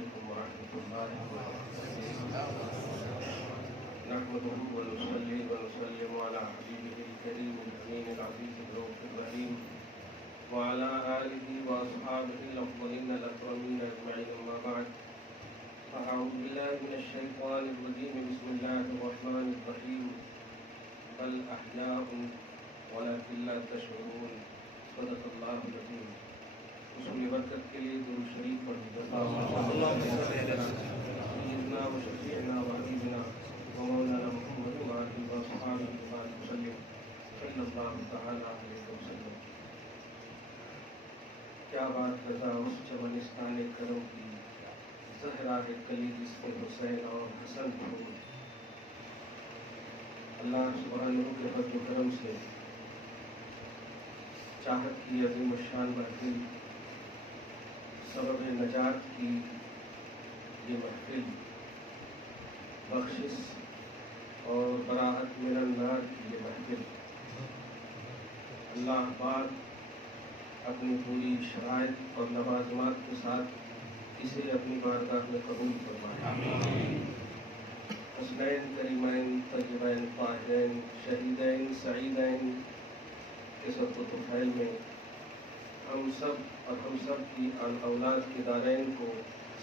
علیکم ورحمۃ اللہ وبرکاتہ۔ نحمده ونصلي ونسلم على حبيبه الكريم الأمين العزيز الرؤوف الرحيم وعلى آله وأصحابه الأفضلين الأكرمين أجمعين، أما بعد، فأعوذ بالله من الشيطان الرجيم، بسم الله الرحمن الرحيم، بل أحياء ولكن لا تشعرون، صدق الله العظيم۔ حصول برکت کے لیے درود شریف پڑھیں۔ سیدنا و شفیعنا و حبیبنا و مولانا محمد وآلہ وصحبہ وسلم صلی اللہ تعالی علیہ وسلم۔ کیا بات رضا اس چمنستان کرم کی، زہرا ہے کلی جس میں حسین اور حسن پھول۔ اللہ سبحانہ کے فضل و کرم سے چاہت کی عظیم الشان محفل، سبب نجات کی یہ محفل، بخشش اور براءت من النار کی یہ محفل، اللہ پاک اپنی پوری شرائط اور لوازمات کے ساتھ اسے اپنی بارگاہ میں قبول فرمائے۔ حسنین کریمین طیبین طاہرین شہیدین سعیدین کے سب و طفیل میں ہم سب اور ہم سب کی اولاد کے دارین کو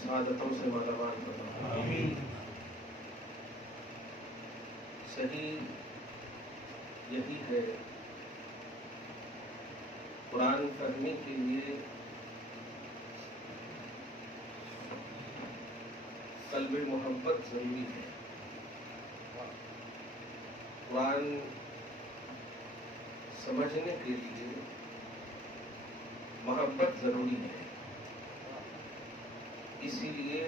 سعادتوں سے مالا مال فرمائے۔ صحیح یہی ہے، قرآن فہمی کے لیے قلب محبت ضروری ہے۔ قرآن سمجھنے کے لیے محبت ضروری ہے، اسی لیے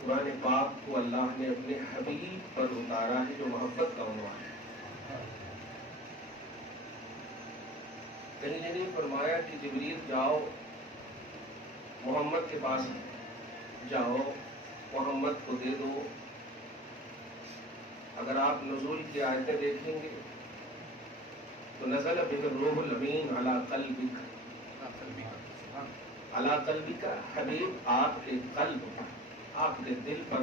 قرآن پاک کو اللہ نے اپنے حبیب پر اتارا ہے جو محبت کا عنوان ہے۔ کہیں نہیں فرمایا کہ جبریل جاؤ محمد کے پاس جاؤ، محمد کو دے دو۔ اگر آپ نزول کی آیتیں دیکھیں گے تو نزل بہ الروح الامین علی قلبک، علی قلبک، حبیب آپ کے قلب پر، آپ کے دل پر۔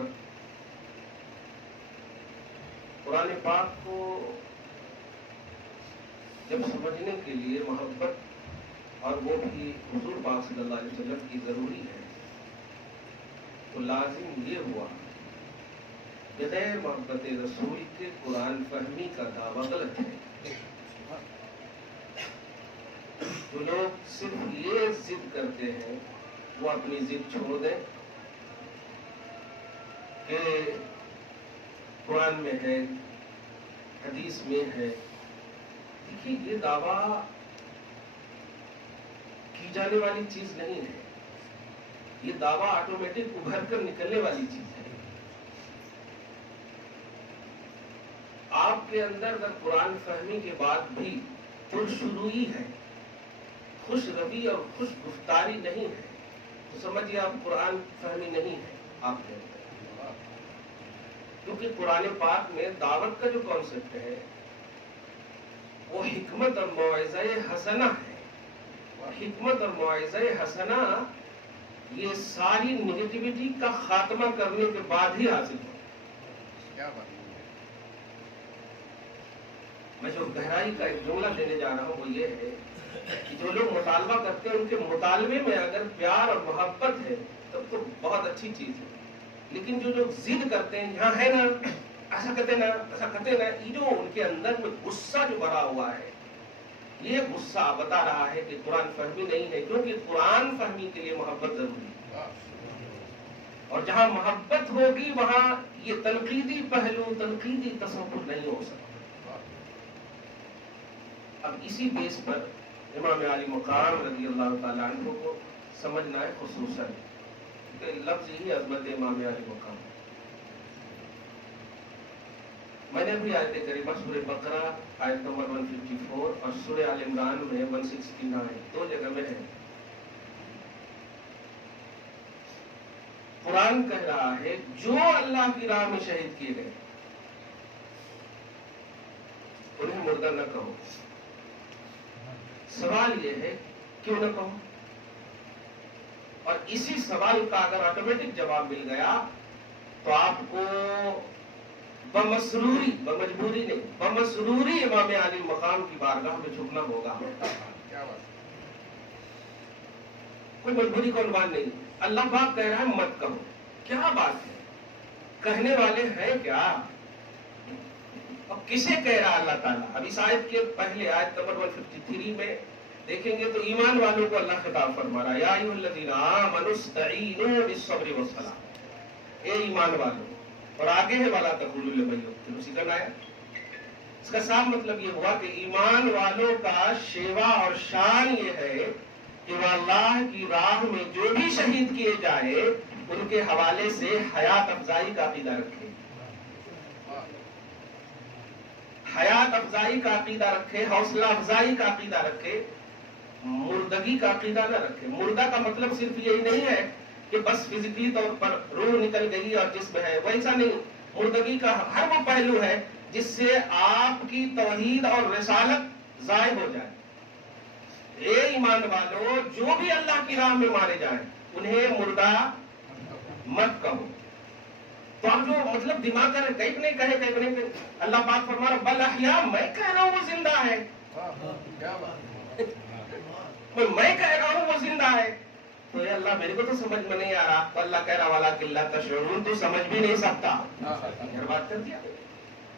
قرآن پاک کو جب سمجھنے کے لیے محبت، اور وہ بھی حضور پاک صلی اللہ علیہ وسلم کی ضروری ہے، تو لازم یہ ہوا بغیر محبت رسول کے قرآن فہمی کا دعویٰ غلط ہے۔ جو لوگ صرف یہ ضد کرتے ہیں وہ اپنی ضد چھوڑ دیں کہ قرآن میں ہے، حدیث میں ہے۔ دیکھیے، یہ دعویٰ کی جانے والی چیز نہیں ہے، یہ دعویٰ آٹومیٹک ابھر کر نکلنے والی چیز ہے۔ آپ کے اندر اگر قرآن فہمی کے بعد بھی پرشروئی ہے، خوش روی اور خوش گفتاری نہیں ہے، تو سمجھیے آپ قرآن فہمی نہیں ہے آپ کے اندر۔ کیونکہ قرآن پاک میں دعوت کا جو کانسیپٹ ہے وہ حکمت اور موعظہ حسنہ ہے، اور حکمت اور موعظہ حسنہ یہ ساری نگیٹیوٹی کا خاتمہ کرنے کے بعد ہی حاصل ہو۔ کیا بات ہے؟ میں جو گہرائی کا ایک جملہ دینے جا رہا ہوں وہ یہ ہے کہ جو لوگ مطالبہ کرتے ہیں ان کے مطالبے میں اگر پیار اور محبت ہے تب تو بہت اچھی چیز ہے، لیکن جو لوگ ضد کرتے ہیں یہاں ہے نا، ایسا کرتے نا، ایسا کرتے نا، یہ جو ان کے اندر میں غصہ جو بھرا ہوا ہے، یہ غصہ بتا رہا ہے کہ قرآن فہمی نہیں ہے، کیونکہ قرآن فہمی کے لیے محبت ضروری ہے، اور جہاں محبت ہوگی وہاں یہ تنقیدی پہلو، تنقیدی تصور نہیں ہو سکتا۔ اب اسی بیس پر امام علی مقام رضی اللہ تعالیٰ عنہ کو سمجھنا ہے خصوصاً، کہ لفظ ہی عظمت امام علی مقام۔ میں نے بھی آیت کریمہ سورہ بقرہ آیت نمبر 154 اور سورہ آل عمران میں 169 دو جگہ میں ہے۔ قرآن کہہ رہا ہے جو اللہ کی راہ میں شہید کیے گئے انہیں مردہ نہ کہو۔ سوال یہ ہے کیوں نہ کہو؟ اور اسی سوال کا اگر آٹومیٹک جواب مل گیا تو آپ کو بمسروری، بمجبوری نہیں، بمسروری امام علی مقام کی بارگاہ میں جھکنا ہوگا. کوئی مجبوری کا عنوان نہیں. اللہ پاک کہہ رہا ہے مت کہو. کیا بات ہے، کہنے والے ہیں کیا؟ اور کسے کہہ رہا اللہ تعالیٰ؟ اب اس آیت کے پہلے آیت نمبر 153 میں دیکھیں گے تو ایمان والوں کو اللہ خطاب فرما رہا ہے، یا ایھا الذین آمنوا استعینوا بالصبر والصلاۃ. اے ایمان والوں. اور آگے ہے والا تقولوا لمن یقتل، اسی کا آیا. اس کا صاف مطلب یہ ہوا کہ ایمان والوں کا شیوا اور شان یہ ہے کہ وہ اللہ کی راہ میں جو بھی شہید کیے جائے ان کے حوالے سے حیات افزائی کا عقیدہ رکھے، حیات افزائی کا عقیدہ رکھے، حوصلہ افزائی کا عقیدہ رکھے، مردگی کا عقیدہ نہ رکھے. مردہ کا مطلب صرف یہی نہیں ہے کہ بس فزیکلی طور پر روح نکل گئی اور جسم ہے، ویسا نہیں. مردگی کا ہر وہ پہلو ہے جس سے آپ کی توحید اور رسالت ضائع ہو جائے. اے ایمان والو، جو بھی اللہ کی راہ میں مارے جائیں انہیں مردہ مت کہو. تو آپ جو مطلب دماغ کریں کہیں نہیں کہے کہیں نہیں کہے. اللہ پاک فرما رہا بل احیاء، میں کہہ رہا ہوں وہ زندہ ہے. میں کہہ رہا ہوں وہ زندہ ہے. تو اے اللہ میرے کو تو سمجھ میں نہیں آ رہا. تو اللہ کہہ رہا ولکن لا تشعرون، تو سمجھ بھی نہیں سکتا. یہ بات کر دیا.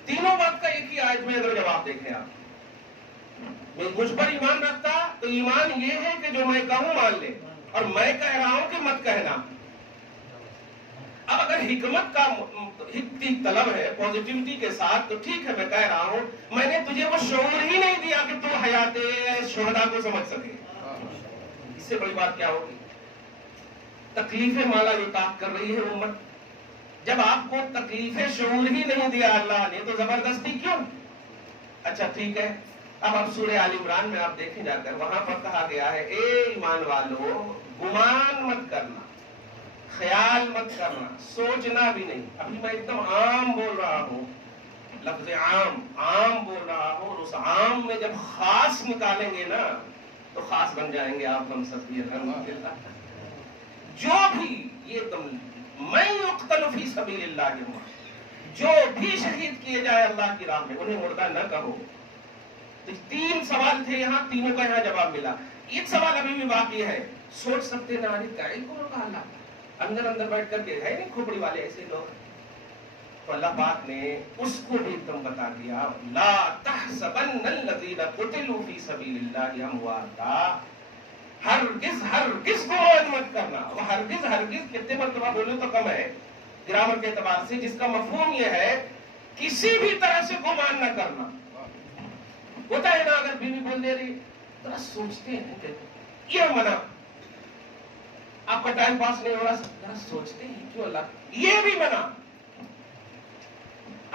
تینوں بات کا ایک ہی آیت میں اگر جواب دیکھیں آپ، میں مجھ پر ایمان رکھتا تو ایمان یہ ہے کہ جو میں کہوں مان لے، اور میں کہہ رہا ہوں کہ مت کہنا. اب اگر حکمت کا حکمتی طلب ہے پوزیٹیوٹی کے ساتھ تو ٹھیک ہے، میں کہہ رہا ہوں میں نے تجھے وہ شعور ہی نہیں دیا کہ تو حیات شہداء کو سمجھ سکے. اس سے بڑی بات کیا ہوگی؟ تکلیفیں مالا جو طاق کر رہی ہے امت. جب آپ کو تکلیفیں شعور ہی نہیں دیا اللہ نے تو زبردستی کیوں؟ اچھا ٹھیک ہے، اب آپ سورہ آل عمران میں آپ دیکھیں جا کر، وہاں پر کہا گیا ہے اے ایمان والو گمان مت کرنا، خیال مت کرنا، سوچنا بھی نہیں. ابھی میں ایک دم عام بول رہا ہوں، لفظ عام بول رہا ہوں، اور اس عام میں جب خاص نکالیں گے نا تو خاص بن جائیں گے آپ ہم سب. الحمدللہ جو بھی یہ تم من یقتل فی سبیل اللہ، جو بھی شہید کیے جائے اللہ کی راہ میں انہیں مردہ نہ کہو. تین سوال تھے یہاں، تینوں کا یہاں جواب ملا. ایک سوال ابھی بھی باقی ہے. سوچ سکتے نہ اللہ اندر بیٹھ کر کے ہے نہیں کھوپڑی والے ایسے لوگ. تو اللہ پاک نے اس کو بھی تم بتا دیا لا تحسبن الذین قتلوا فی سبیل اللہ امواتا. ہرگز گمان مت کرنا. وہ ہرگز کتنے مرتبہ بولے تو کم ہے گرامر کے اعتبار سے، جس کا مفہوم یہ ہے کسی بھی طرح سے گمان نہ کرنا. ہوتا ہے نا اگر بیوی بول دے رہی ذرا سوچتے ہیں کہ یہ منع، آپ کا ٹائم پاس نہیں ہو رہا، ذرا سوچتے ہیں کیوں اللہ، یہ بھی منع.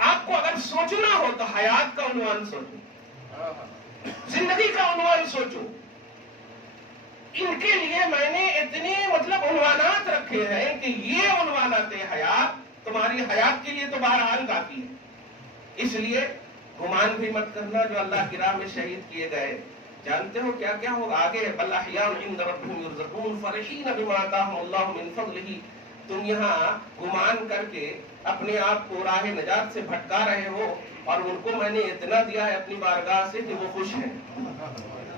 آپ کو اگر سوچنا ہو تو حیات کا عنوان سوچو، زندگی کا عنوان سوچو. ان کے لیے میں نے اتنے عنوانات رکھے ہیں کہ یہ عنوانات حیات تمہاری حیات کے لیے تو بہرحال کافی ہے. اس لیے گمان بھی مت کرنا. جو اللہ کی راہ میں شہید کیے گئے جانتے ہو کیا کیا ہوگا آگے؟ بل احیاء عند ربهم یرزقون فرحین بما آتاهم اللہ من فضلہ. تم یہاں گمان کر کے اپنے آپ کو راہ نجات سے بھٹکا رہے ہو، اور ان کو میں نے اتنا دیا ہے اپنی بارگاہ سے کہ وہ خوش ہیں.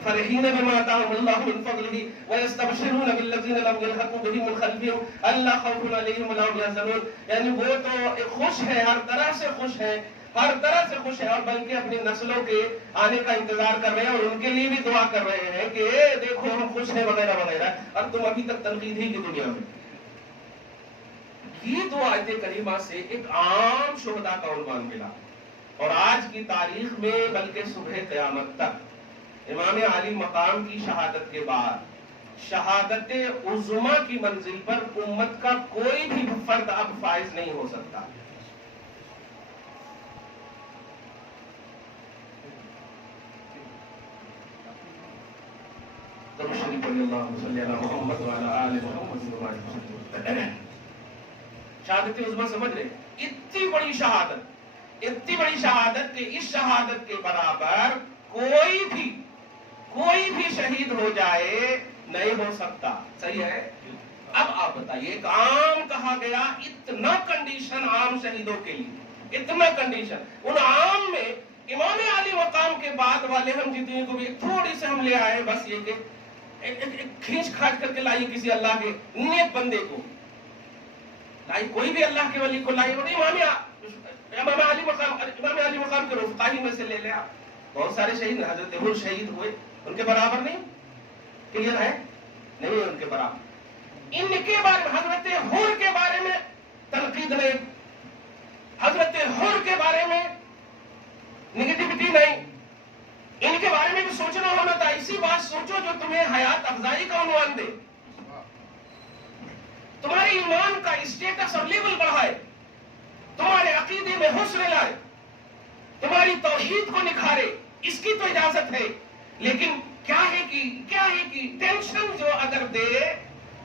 فرحین بما آتاهم اللہ من فضلہ ویستبشرون بالذین لم یلحقوا بهم من خلفهم الا خوف علیہم ولا هم یحزنون. یعنی وہ تو خوش ہیں، ہر طرح سے خوش ہیں، ہر طرح سے خوش ہیں، اور بلکہ اپنی نسلوں کے آنے کا انتظار کر رہے ہیں، اور ان کے لیے بھی دعا کر رہے ہیں کہ اے دیکھو ہم خوش ہیں وغیرہ وغیرہ. اور تم ابھی تک تنقید ہی کی دنیا میں. یہ دو آیت کریمہ سے ایک عام شہداء کا عنوان ملا. اور آج کی تاریخ میں بلکہ صبح قیامت تک امام علی مقام کی شہادت کے بعد شہادت عظمی کی منزل پر امت کا کوئی بھی فرد اب فائز نہیں ہو سکتا. شہادت عظمی سمجھ رہے؟ اتنی بڑی شہادت کہ اس شہادت کے برابر کوئی بھی شہید ہو جائے نہیں ہو سکتا. صحیح ہے؟ اب آپ بتائیے، ایک عام کہا گیا، اتنا کنڈیشن عام شہیدوں کے لیے، اتنا کنڈیشن، ان عام میں امام علی مقام کے بعد والے ہم جتنے کو بھی تھوڑی سے ہم لے آئے، بس یہ کہ کھینچ کھاچ کر کے لائیے کسی اللہ کے نیک بندے کو، لائی کوئی بھی اللہ کے ولی کو لائی، اور امام علی مقام کے رفقائی میں سے لے لیا۔ بہت سارے شہید، حضرت حر شہید ہوئے، ان کے برابر نہیں، کلیئر ہے؟ نہیں ان کے برابر۔ ان کے بارے میں، حضرت حر کے بارے میں تنقید نہیں، حضرت حر کے بارے میں نگیٹیوٹی نہیں، ان کے بارے میں بھی سوچنا ہونا تھا۔ اسی بات سوچو جو تمہیں حیات افزائی کا عنوان دے، تمہارے ایمان کا اسٹیٹس اور لیول بڑھائے، تمہارے عقیدے میں حسن لائے، تمہاری توحید کو نکھارے، اس کی تو اجازت ہے۔ لیکن کیا ہے کہ ٹینشن جو اگر دے،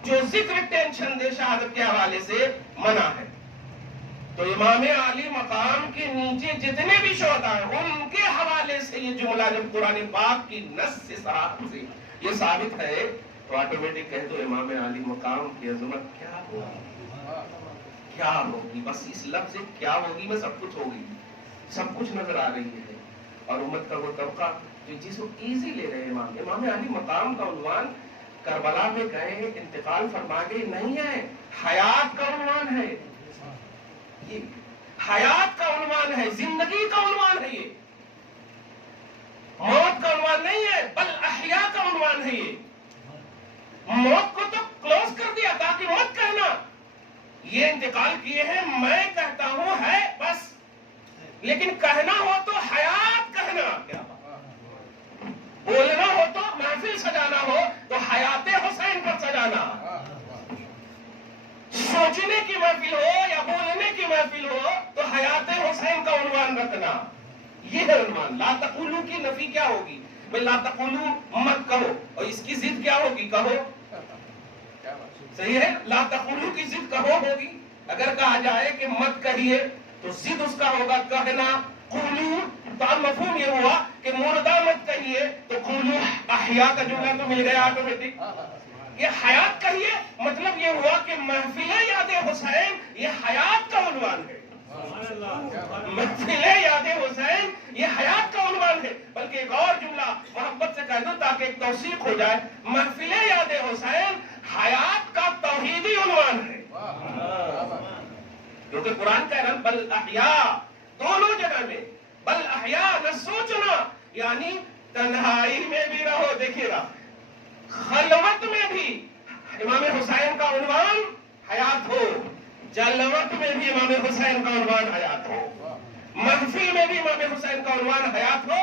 جو ذکر ٹینشن دے، شہادت کے حوالے سے منع ہے۔ تو امام علی مقام کے نیچے جتنے بھی شہداء ہیں، ان کے حوالے سے یہ جملہ جب قرآن پاک کی نص سے صراحت سے یہ ثابت ہے، تو آٹومیٹک کہہ دو امام علی مقام کی عظمت کیا ہوگی، کیا ہوگی، بس اس لفظ سے کیا ہوگی میں سب کچھ ہوگی، سب کچھ نظر آ رہی ہے۔ اور امت کا وہ طبقہ جو جس کو ایزی لے رہے ہیں، امام علی مقام کا عنوان کربلا میں گئے، انتقال فرما گئے نہیں ہے، حیات کا عنوان ہے، یہ حیات کا عنوان ہے، زندگی کا عنوان ہے، یہ موت کا عنوان نہیں ہے، بل احیاء کا عنوان ہے۔ یہ موت کو تو کلوز کر دیا تاکہ مت کہنا یہ انتقال کیے ہیں، میں کہتا ہوں ہے بس، لیکن کہنا ہو تو حیات کہنا، کیا بولنا ہو تو محفل سجانا ہو تو حیات حسین پر سجانا، سوچنے کی محفل ہو یا بولنے کی محفل ہو تو حیات حسین کا عنوان رکھنا، یہ ہے عنوان۔ لا تقولو کی نفی کیا ہوگی؟ لا تقولو مت کہو، اور اس کی ضد کیا ہوگی؟ کہو، صحیح ہے؟ لا تقولو کی ضد کہو ہوگی، اگر کہا جائے کہ مت کہیے تو ضد اس کا ہوگا کہنا، قولو، تو اب مفہوم یہ ہوا کہ مردہ مت کہیے تو قولو احیاء کا جملہ تو مل گیا آٹومیٹک۔ یہ حیات کہیے مطلب یہ ہوا کہ محفل یاد حسین یہ حیات کا عنوان ہے، محفل یاد حسین یہ حیات کا عنوان ہے۔ بلکہ ایک اور جملہ محبت سے کہہ دوں تاکہ ایک توثیق ہو جائے، محفل یاد حسین حیات کا توحیدی عنوان ہے، کیونکہ قرآن کہہ رہا ہے بل احیاء، دونوں جگہ میں بل احیاء، نہ سوچنا، یعنی تنہائی میں بھی رہو، دیکھیے گا خلوت میں بھی امام حسین کا عنوان حیات ہو، جلوت میں بھی امام حسین کا عنوان حیات ہو، محفل میں بھی امام حسین کا عنوان حیات ہو،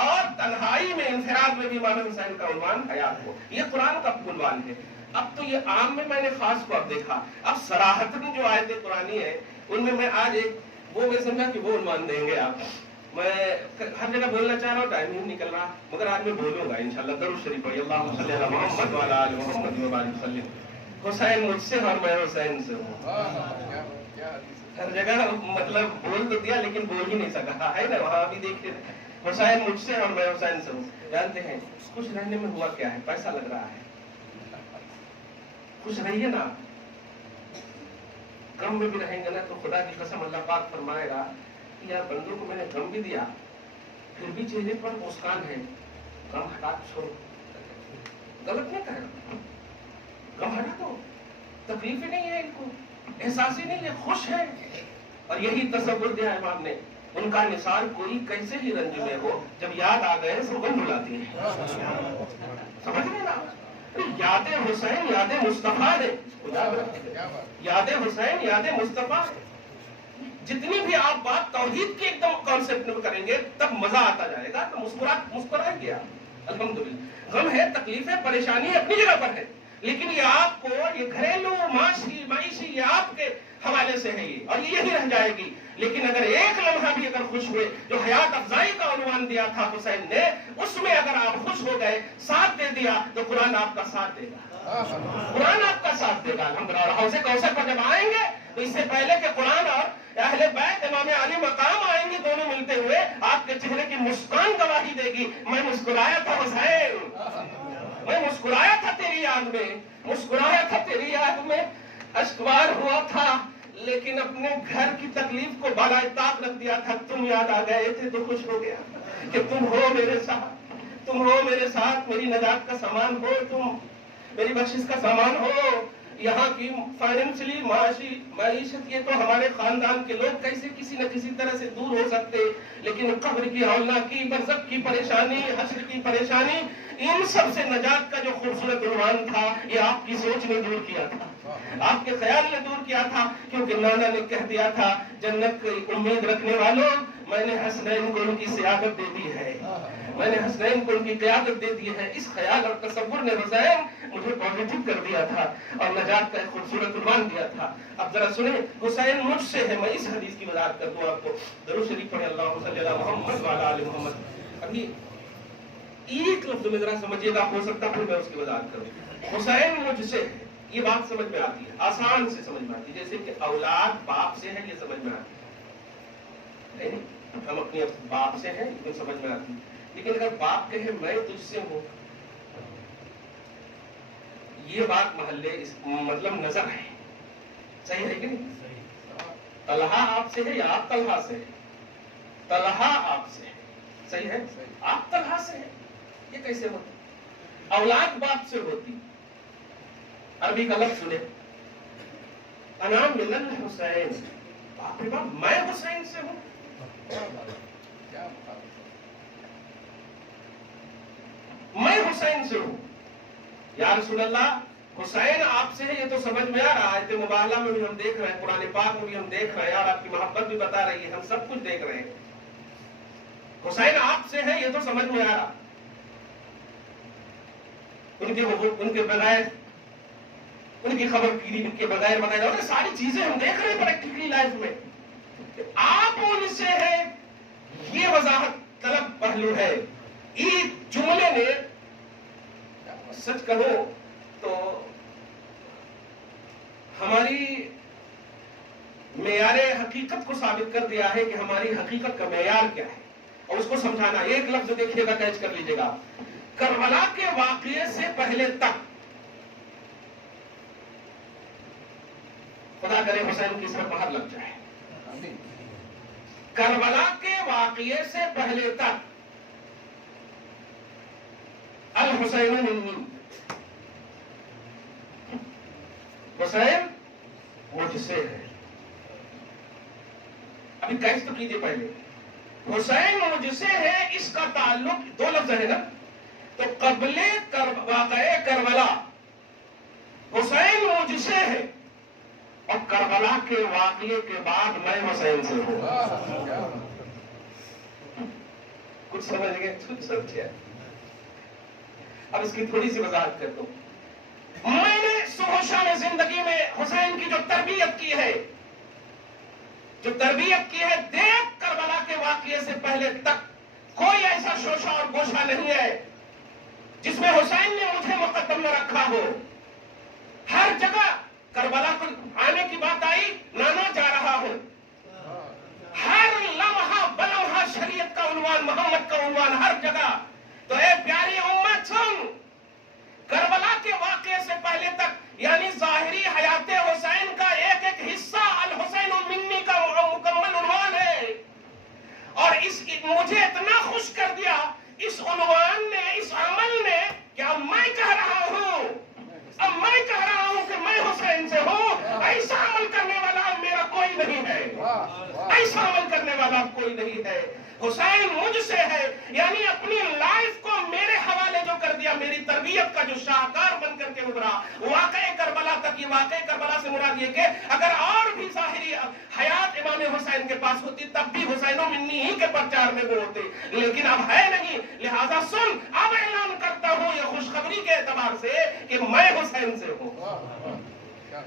اور تنہائی میں انفراد میں بھی امام حسین کا عنوان حیات ہو۔ یہ قرآن کا عنوان ہے۔ اب تو یہ عام میں نے خاص کو اب دیکھا، اب صراحتاً جو آیتیں قرآنی ہیں ان میں آج ایک وہ میں سمجھا کہ وہ عنوان دیں گے آپ، میں ہر جگہ بولنا چاہ رہا ہوں، ٹائم نہیں نکل رہا، مگر آج میں بولوں گا انشاءاللہ۔ درود شریف پڑھیے، اللہم صلی علی محمد وعلی آل محمد وبارک وسلم۔ حسین مجھ سے اور میں حسین سے ہوں۔ ہر جگہ مطلب بول تو دیا لیکن بول ہی نہیں سکا، ہے نا؟ وہاں بھی دیکھتے حسین مجھ سے اور میں حسین سے ہوں۔ جانتے ہیں خوش رہنے میں ہوا کیا ہے؟ پیسہ لگ رہا ہے، خوش رہیے نا، غم میں بھی رہیں گے نا تو خدا کی قسم اللہ پاک فرمائے گا کہ یار بندوں کو میں نے غم بھی دیا پھر بھی چہرے پر مسکان ہے، غم ہٹا چھوڑ، غلط نہیں کہہ رہا، غم ہٹا دو، تکلیف ہی نہیں ہے ان کو، احساس ہی نہیں ہے، خوش ہے۔ اور یہی تصور دیا امام نے، ان کا نثار کوئی کیسے ہی رنج میں ہو، جب یاد آ گئے سوگند بلاتی ہے، سمجھ رہے نا؟ یاد حسین یاد مصطفیٰ ہے، یاد حسین یاد مصطفیٰ۔ جتنی بھی آپ بات توحید کی ایک دم کانسیپٹ میں کریں گے تب مزہ آتا جائے گا، تو مسکرائیں گے آپ۔ الحمدللہ غم ہے، تکلیف ہے، پریشانی ہے، اپنی جگہ پر ہے، لیکن یہ آپ کو یہ گھریلو معاشی یہ آپ کے حوالے سے ہے یہ، اور یہ یہی رہ جائے گی۔ لیکن اگر ایک لمحہ بھی اگر خوش ہوئے، جو حیات افزائی کا عنوان دیا تھا حسین نے، اس میں اگر آپ خوش ہو گئے، ساتھ دے دیا، تو قرآن آپ کا ساتھ دے گا، قرآن آپ کا ساتھ دے گا الحمدللہ۔ اور حوض کوثر پر جب آئیں گے تو اس سے پہلے کہ قرآن اور اہل بیت امام علی مقام آئیں گے دونوں ملتے ہوئے، آپ کے چہرے کی مسکان گواہی دے گی، میں مسکرایا تھا حسین، میں مسکرایا تھا تیری یاد یاد میں، مسکرایا تھا تیری یاد میں، اشکوار ہوا تھا، لیکن اپنے گھر کی تکلیف کو بالائے طاق رکھ دیا تھا. تم یاد آ گئے تھے تو خوش ہو گیا کہ تم ہو میرے ساتھ، تم ہو میرے ساتھ، میری نجات کا سامان ہو، تم میری بخشش کا سامان ہو. یہاں کی فائنینشلی معیشت، یہ تو ہمارے خاندان کے لوگ کیسے کسی نہ کسی طرح سے دور ہو سکتے، لیکن قبر کی ہولناکی، برزخ کی پریشانی، حشر کی پریشانی، ان سب سے نجات کا جو خوبصورت عنوان تھا، یہ آپ کی سوچ نے دور کیا تھا، آپ کے خیال نے دور کیا تھا. کیونکہ نانا نے کہہ دیا تھا، جنت کی امید رکھنے والوں، میں نے حسنین کو ان کی سیادت دے دی ہے، میں نے حسنین کو ان کی قیادت دے دی ہے. اس خیال اور تصور نے حسین مجھے پازیٹو کر دیا تھا اور نجات کا ایک خوبصورت عنوان دیا تھا. اب ذرا سنیں، حسین مجھ سے ہے. میں اس حدیث کی وضاحت کر دوں آپ کو. درود شریف پڑھیں، اللہم صلی علی محمد وعلی آل محمد. ابھی ایک لفظ میں ذرا سمجھیے گا، ہو سکتا پھر میں اس کی وضاحت کروں. حسین مجھ سے ہے، یہ بات سمجھ میں آتی ہے، آسان سے سمجھ میں آتی ہے. جیسے کہ اولاد باپ سے ہے، یہ سمجھ میں آتی ہے، ہم اپنے باپ سے ہیں، یہ سمجھ میں آتی ہے. لیکن اگر باپ کہے میں تجھ سے ہوں، یہ بات محلے مطلب نظر ہے. صحیح ہے کہ نہیں؟ طلحہ آپ سے ہے یا آپ طلحہ سے ہے؟ طلحہ آپ سے ہے. صحیح ہے؟ آپ طلحہ سے ہے. یہ کیسے ہوتا؟ اولاد باپ سے ہوتی. عربی کا لفظ سنے، انا من الحسین، باپ رے باپ، میں حسین سے ہوں. میں حسین سے ہوں. یا رسول اللہ، حسین آپ سے ہے، یہ تو سمجھ میں آ رہا ہے. آیت مبارکہ میں بھی ہم دیکھ رہے ہیں، قرآن پاک میں بھی ہم دیکھ رہے ہیں، اور آپ کی محبت بھی بتا رہی ہے، ہم سب کچھ دیکھ رہے ہیں. حسین آپ سے ہے، یہ تو سمجھ میں آ رہا. ان کے بغیر، ان کی خبر گیری کے بغیر اور ساری چیزیں ہم دیکھ رہے ہیں پریکٹیکلی لائف میں. آپ ان سے ہے، یہ وضاحت طلب پہلو ہے. ایک جملے نے سچ کہو تو ہماری معیار حقیقت کو ثابت کر دیا ہے کہ ہماری حقیقت کا معیار کیا ہے، اور اس کو سمجھانا. ایک لفظ دیکھیے گا، کیچ کر لیجیے گا. کربلا کے واقعے سے پہلے تک، خدا کرے حسین کی سر باہر لگ جائے، کربلا کے واقعے سے پہلے تک الحسین منی، حسین مجھ سے ہے. ابھی کیچ تو کیجیے پہلے، حسین مجھ سے ہے، اس کا تعلق دو لفظ ہے نا. تو قبل واقعہ کربلا حسین مجھ سے ہے، اور کربلا کے واقعے کے بعد میں حسین سے ہوں. کچھ سمجھ گئے؟ کچھ سمجھے؟ اب اس کی تھوڑی سی وضاحت کر دوں. میں نے سوشا میں زندگی میں حسین کی جو تربیت کی ہے، دیکھ کربلا کے واقعے سے پہلے تک کوئی ایسا شوشا اور گوشا نہیں ہے جس میں حسین نے مجھے مقدم میں رکھا ہو. ہر جگہ کربلا کو آنے کی بات آئی، نانا جا رہا ہوں. ہر لمحہ بلمحہ شریعت کا عنوان، محمد کا عنوان ہر جگہ. تو اے پیاری امت سن، کربلا کے واقعے سے پہلے تک، یعنی ظاہری حیات حسین کا ایک ایک حصہ الحسین منی کا مکمل عنوان ہے. اور مجھے اتنا خوش کر دیا اس عنوان نے، اس عمل نے، کہ اب میں کہہ رہا ہوں کہ میں حسین سے ہوں. ایسا عمل کرنے والا میرا کوئی نہیں ہے، ایسا عمل کرنے والا کوئی نہیں ہے. حسین مجھ سے ہے، یعنی اپنی لائف کو میرے حوالے جو کر دیا، میری تربیت کا جو شاہکار بن کر کے ابھرا واقعہ کربلا تک. یہ واقعہ کربلا سے مراد یہ کہ اگر اور بھی ظاہری حیات امام حسین کے پاس ہوتی تب بھی حسین و منی ہی کے پرچار میں وہ ہوتے، لیکن اب ہے نہیں. لہذا سن، اب اعلان کرتا ہوں یہ خوشخبری کے اعتبار سے کہ میں حسین سے ہوں.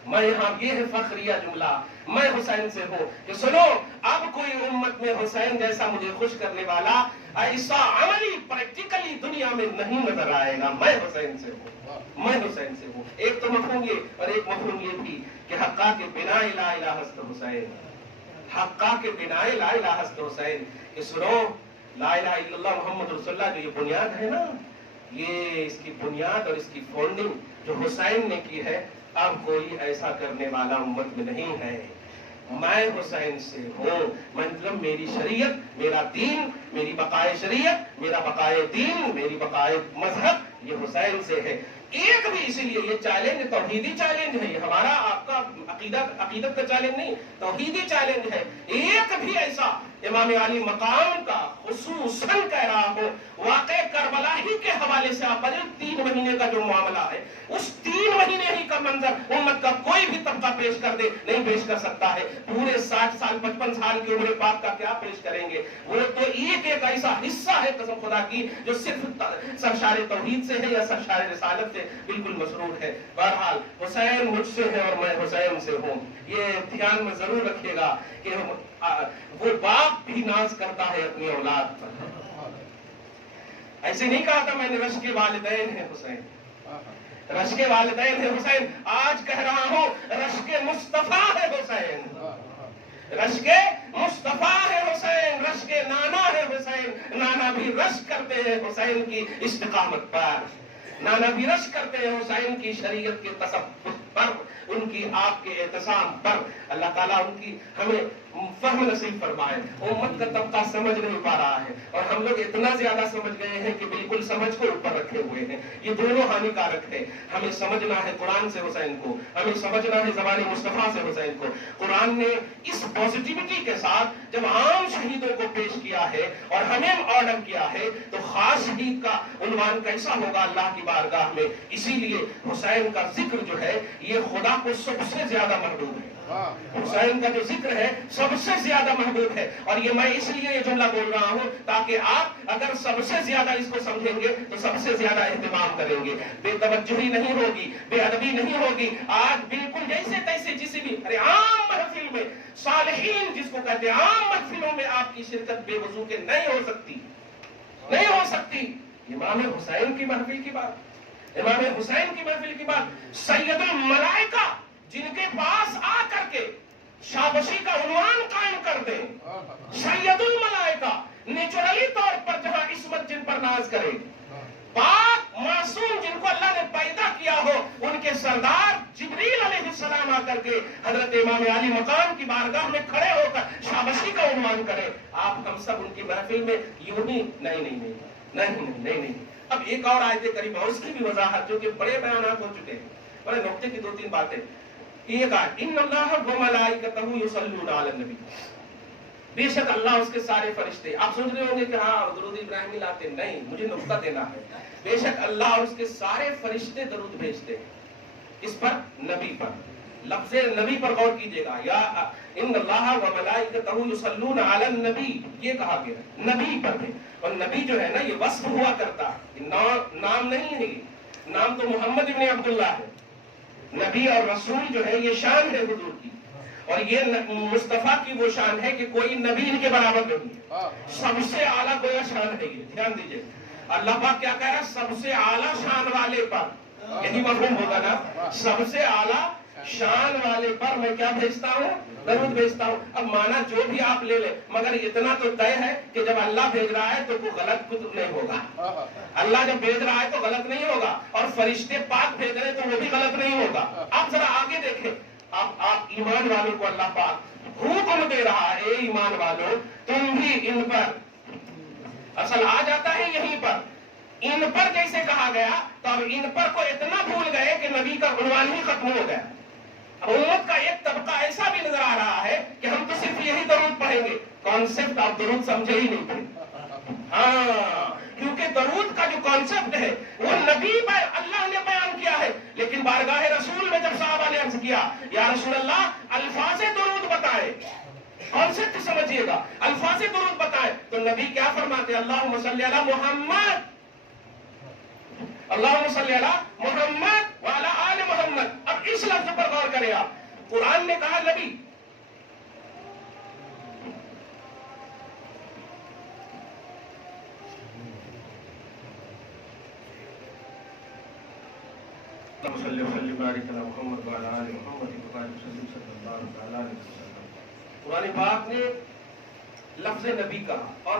میں یہاں یہ ہے فخریہ جملہ، میں حسین سے ہوں. کہ سنو، اب کوئی امت میں حسین جیسا مجھے خوش کرنے والا ایسا عملی پریکٹیکلی دنیا میں نہیں نظر آئے گا. میں حسین سے ہوں، میں حسین سے ہوں. ایک تو مفہوم یہ، اور ایک مفہوم یہ بھی کہ حقا کے بنا لا الہ الا حسین، حقا کے بنا لا الہ الا حسین. کہ سنو، لا الہ الا اللہ محمد رسول اللہ جو یہ بنیاد ہے نا، یہ اس کی بنیاد اور اس کی فاؤنڈنگ جو حسین نے کی ہے، اب کوئی ایسا کرنے والا امت میں نہیں ہے۔ میں حسین سے ہوں، مطلب میری شریعت، میرا دین، میری بقائے شریعت، میرا بقائے دین، میری بقائے مذہب یہ حسین سے ہے۔ ایک بھی، اسی لیے یہ چیلنج توحیدی چیلنج ہے، یہ ہمارا آپ کا عقیدت کا چیلنج نہیں، توحیدی چیلنج ہے۔ ایک بھی ایسا امام علی مقام کا خصوصاً کہہ رہا ہو، واقع کربلا ہی کے حوالے سے آپ 3 مہینے کا جو معاملہ ہے، اس 3 مہینے ہی کا منظر امت کا کوئی بھی طبقہ پیش کر دے، نہیں پیش کر سکتا ہے۔ پورے 60 سال 55 سال کی عمر پاک کا کیا پیش کریں گے؟ وہ تو ایک ایسا حصہ ہے قسم خدا کی جو صرف سرشار توحید سے ہے یا سرشار رسالت سے بالکل مسرور ہے۔ بہرحال حسین مجھ سے ہے اور میں حسین سے ہوں، یہ دھیان میں ضرور رکھیے گا کہ وہ باپ بھی ناز کرتا ہے اپنی اولاد پر۔ ایسے نہیں کہا تھا میں نے رشک والدین ہے حسین، رشک والدین ہے حسین، آج کہہ رہا ہوں رشک مصطفیٰ ہے حسین، رشک مصطفیٰ ہے حسین، رشک نانا ہے حسین۔ نانا بھی رشک کرتے ہیں حسین کی استقامت پر، نانا بھی رشک کرتے ہیں حسین کی شریعت کے تصوف پر، ان کی آپ کے اعتصام پر۔ اللہ تعالیٰ ان کی ہمیں فہم نصیب فرمائے۔ امت کا طبقہ سمجھ نہیں پا رہا ہے، اور ہم لوگ اتنا زیادہ سمجھ گئے ہیں کہ بالکل سمجھ کو اوپر رکھے ہوئے ہیں۔ یہ دونوں ہانیکارک ہے۔ ہمیں سمجھنا ہے قرآن سے حسین کو، ہمیں سمجھنا ہے زبان مصطفیٰ سے حسین کو۔ قرآن نے اس پازیٹیوٹی کے ساتھ جب عام شہیدوں کو پیش کیا ہے اور ہمیں آرڈر کیا ہے، تو خاص شہید کا عنوان کیسا ہوگا اللہ کی بارگاہ میں؟ اسی لیے حسین کا ذکر جو ہے یہ خدا کو سب سے زیادہ محبوب ہے۔ حسین کا جو ذکر ہے سب سے زیادہ محبوب ہے، اور یہ میں اس لیے یہ جملہ بول رہا ہوں تاکہ آپ اگر سب سے زیادہ اس کو سمجھیں گے تو سب سے زیادہ اہتمام کریں گے، بے توجہی نہیں ہوگی، بے ادبی نہیں ہوگی۔ آج بالکل جیسے تیسے جس بھی عام محفل میں، صالحین جس کو کہتے ہیں، عام محفلوں میں آپ کی شرکت بے وضو کے نہیں ہو سکتی، نہیں ہو سکتی۔ امام حسین کی محفل کی بات، امام حسین کی محفل کی بات، سید الملائکہ جن کے پاس آ کر کے شابشی کا عنوان قائم کر دیں، سید الملائکہ نیچرلی طور پر جہاں عصمت جن پر ناز کرے، پاک معصوم جن کو اللہ نے پیدا کیا ہو، ان کے سردار جبریل علیہ السلام آ کر کے حضرت امام علی مقام کی بارگاہ میں کھڑے ہو کر شابشی کا عنوان کرے۔ آپ ہم سب ان کی محفل میں یوں ہی نہیں۔ اب ایک اور آیت کریمہ اور اس کی بھی وضاحت، جو کہ بڑے بیانات ہو چکے ہیں، بڑے نقطے کی 2-3 باتیں۔ ایک آیت، ان اللہ و ملائکتہ یصلون علی النبی، بے شک اللہ اس کے سارے فرشتے۔ آپ سوچ رہے ہوں گے کہ ہاں درود ابراہیمی لاتے، نہیں، مجھے نقطہ دینا ہے۔ بے شک اللہ اور اس کے سارے فرشتے درود بھیجتے ہیں اس پر، نبی پر۔ لفظ نبی پر غور کیجئے گا، یا ان اللہ و ملائکتہ یصلون علی النبی، یہ کہا گیا نبی پر بھی۔ اور نبی جو ہے نا یہ وصف ہوا کرتا ہے، نام نہیں ہے، نام تو محمد ابن عبداللہ ہے۔ نبی اور رسول جو ہے یہ شان ہے حضور کی، اور یہ مصطفیٰ کی وہ شان ہے کہ کوئی نبی ان کے برابر نہیں ہے، سب سے اعلیٰ گویا شان ہے یہ۔ دھیان دیجئے اللہ پاک کیا کہہ رہا ہے؟ سب سے اعلیٰ شان والے پر، یہی مفہوم ہوگا نا، سب سے اعلیٰ شان والے پر میں کیا بھیجتا ہوں؟ درود بھیجتا ہوں۔ اب مانا جو بھی آپ لے لیں، مگر اتنا تو طے ہے کہ جب اللہ بھیج رہا ہے تو کوئی غلط کچھ نہیں ہوگا۔ اللہ جب بھیج رہا ہے تو غلط نہیں ہوگا، اور فرشتے پاک بھیج رہے تو وہ بھی غلط نہیں ہوگا۔ آپ ذرا آگے دیکھیں، آپ ایمان والوں کو اللہ پاک حکم دے رہا ہے، اے ایمان والوں تم بھی ان پر، اصل آ جاتا ہے یہیں پر، ان پر جیسے کہا گیا تو اب ان پر کو اتنا بھول گئے کہ نبی کا عنوان ہی ختم ہو گیا۔ امت کا ایک طبقہ ایسا بھی نظر آ رہا ہے کہ ہم تو صرف یہی درود پڑھیں گے، کانسیپٹ آپ درود سمجھے ہی نہیں تھے۔ ہاں، کیونکہ درود کا جو کانسیپٹ ہے وہ نبی پر اللہ نے بیان کیا ہے، لیکن بارگاہ رسول میں جب صحابہ نے عرض کیا یا رسول اللہ الفاظ درود بتائے، کانسیپٹ سمجھیے گا، الفاظ درود بتائے، تو نبی کیا فرماتے؟ اللہم صلی علی محمد، اللہم صلی علی محمد وعلی آل محمد۔ اب اس لفظ پر غور کریں آپ، قرآن نے کہا نبی، قرآن پاک نے لفظ نبی کہا، اور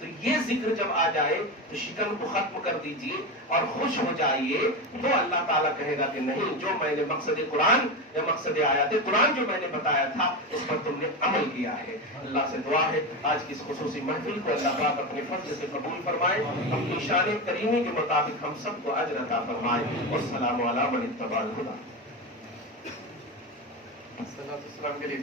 تو یہ ذکر جب آ جائے تو شکن کو ختم کر دیجئے اور خوش ہو جائیے. تو اللہ تعالیٰ کہے گا کہ نہیں، جو میں نے مقصد قرآن یا مقصد آیات قرآن جو میں نے بتایا تھا اس پر تم نے عمل کیا ہے. اللہ سے دعا ہے آج کی اس خصوصی محفل کو اللہ پاک اپنے فضل سے قبول فرمائے، اپنی شان کریمی کے مطابق ہم سب کو اجر عطا فرمائے. والسلام علی من اتبع الہدی. السلام کے لیے